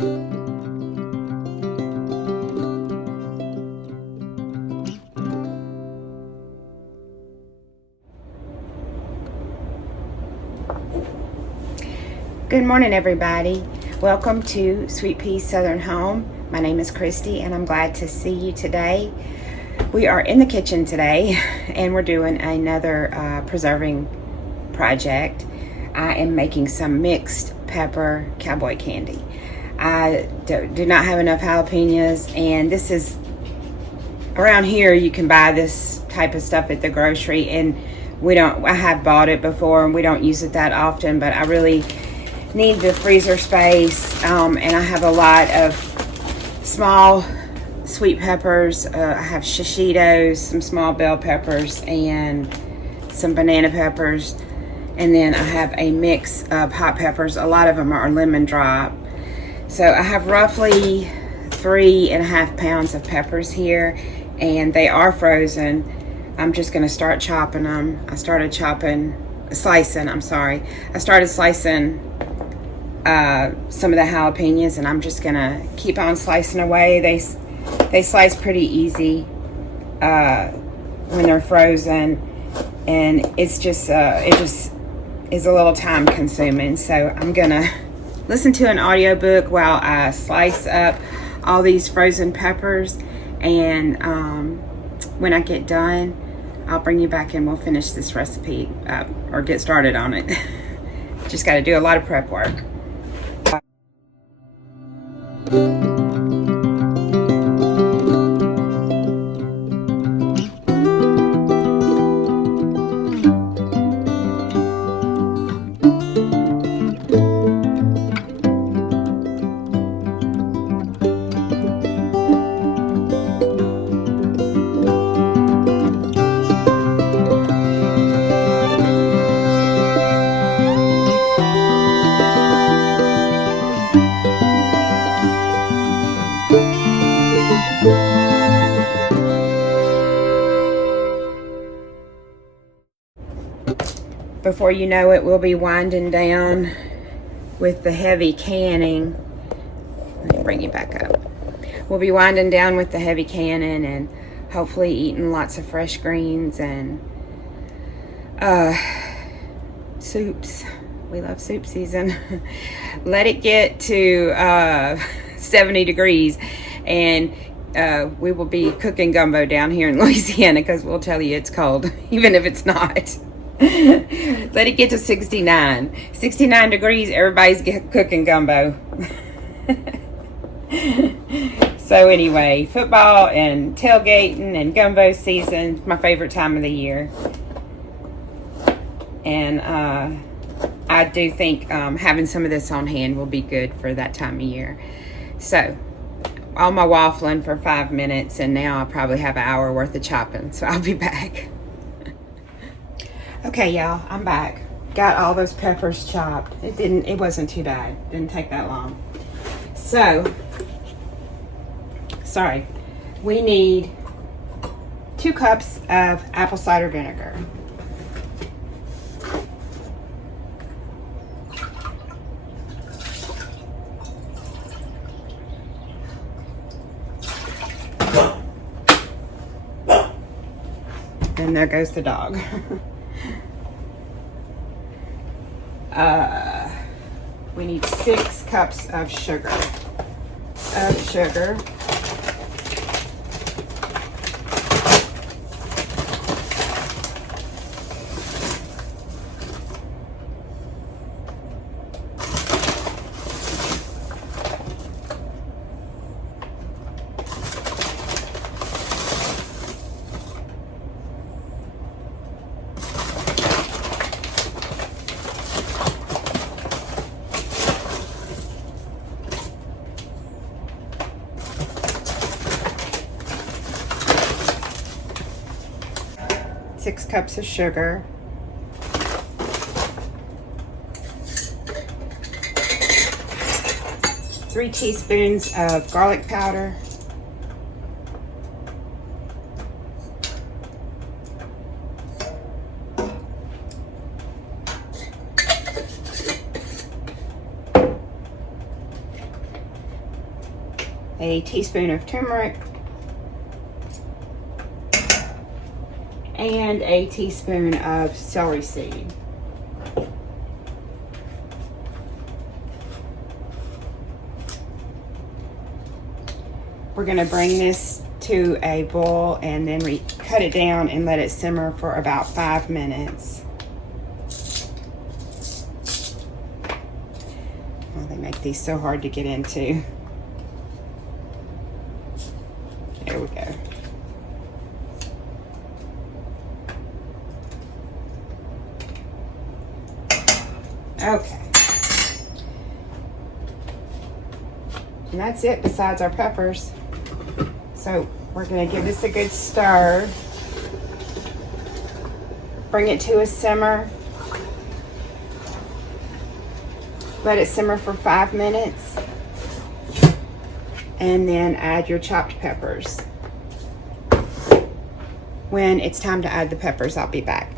Good morning, everybody. Welcome to Sweet Pea's Southern Home. My name is Christy, and I'm glad to see you today. We are in the kitchen today, and we're doing another preserving project. I am making some mixed pepper cowboy candy. I do not have enough jalapenos, and this is, around here you can buy this type of stuff at the grocery, and I have bought it before, and we don't use it that often, but I really need the freezer space, and I have a lot of small sweet peppers. I have shishitos, some small bell peppers, and some banana peppers, and then I have a mix of hot peppers. A lot of them are lemon drop. So I have roughly 3.5 pounds of peppers here, and they are frozen. I'm just going to start chopping them. I started slicing some of the jalapenos, and I'm just gonna keep on slicing away. They slice pretty easy when they're frozen, and it just is a little time consuming. So I'm gonna listen to an audiobook while I slice up all these frozen peppers, and when I get done, I'll bring you back and we'll finish this recipe or get started on it. Just got to do a lot of prep work. Before you know it, we'll be winding down with the heavy canning. Let me bring you back up. We'll be winding down with the heavy canning and hopefully eating lots of fresh greens and soups. We love soup season. Let it get to 70 degrees and we will be cooking gumbo down here in Louisiana, because we'll tell you it's cold, even if it's not. Let it get to 69 degrees, everybody's cooking gumbo. So anyway, football and tailgating and gumbo season, my favorite time of the year. And I do think having some of this on hand will be good for that time of year. So all my waffling for 5 minutes, and now I'll probably have an hour worth of chopping, so I'll be back. Okay, y'all, I'm back. Got all those peppers chopped. It wasn't too bad. Didn't take that long. So, we need 2 cups of apple cider vinegar. And there goes the dog. We need 6 cups of sugar. Six cups of sugar. 3 teaspoons of garlic powder. a teaspoon of turmeric, and a teaspoon of celery seed. We're going to bring this to a boil and then cut it down and let it simmer for about 5 minutes. Oh, they make these so hard to get into. There we go. Okay. And that's it besides our peppers. So we're going to give this a good stir. Bring it to a simmer. Let it simmer for 5 minutes. And then add your chopped peppers. When it's time to add the peppers, I'll be back.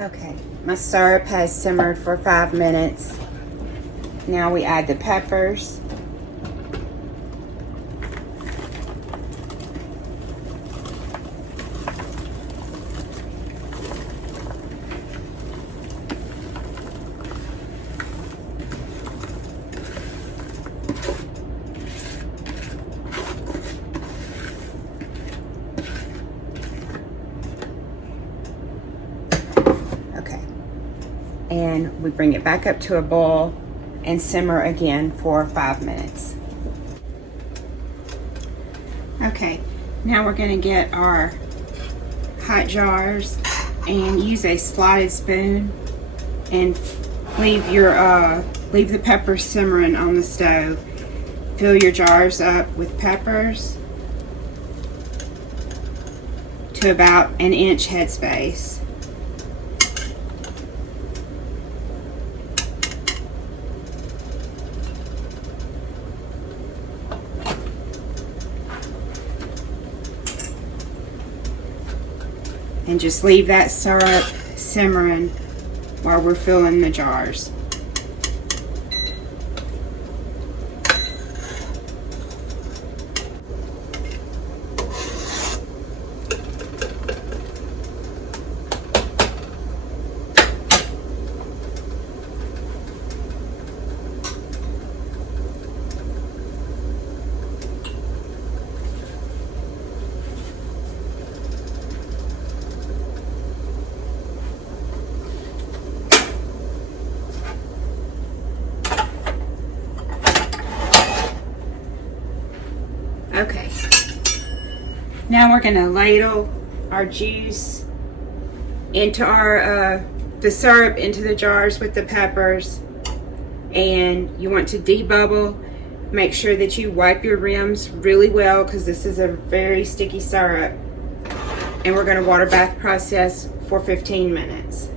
Okay, my syrup has simmered for 5 minutes. Now we add the peppers. And we bring it back up to a boil and simmer again for 5 minutes. Okay, now we're going to get our hot jars and use a slotted spoon and leave the peppers simmering on the stove. Fill your jars up with peppers to about an inch headspace. And just leave that syrup simmering while we're filling the jars. Okay, now we're going to ladle our juice into the syrup into the jars with the peppers, and you want to debubble. Make sure that you wipe your rims really well because this is a very sticky syrup, and we're going to water bath process for 15 minutes.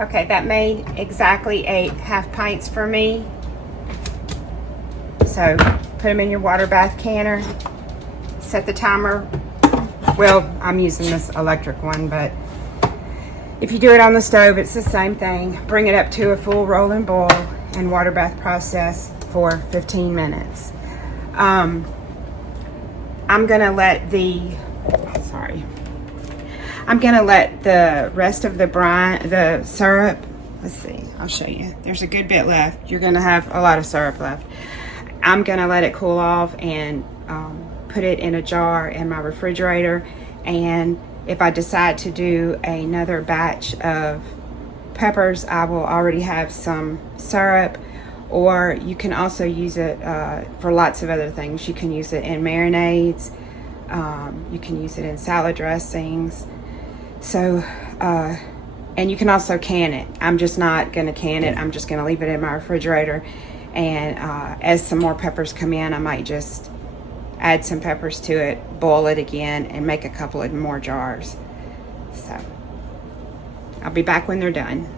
Okay, that made exactly 8.5 pints for me. So put them in your water bath canner. Set the timer. Well, I'm using this electric one, but if you do it on the stove, it's the same thing. Bring it up to a full rolling boil and water bath process for 15 minutes. I'm gonna let the rest of the brine, the syrup, let's see, I'll show you. There's a good bit left. You're gonna have a lot of syrup left. I'm gonna let it cool off and put it in a jar in my refrigerator. And if I decide to do another batch of peppers, I will already have some syrup or you can also use it for lots of other things. You can use it in marinades, you can use it in salad dressings. So, and you can also can it. I'm just not going to can it. I'm just going to leave it in my refrigerator. And as some more peppers come in, I might just add some peppers to it, boil it again, and make a couple of more jars. So I'll be back when they're done.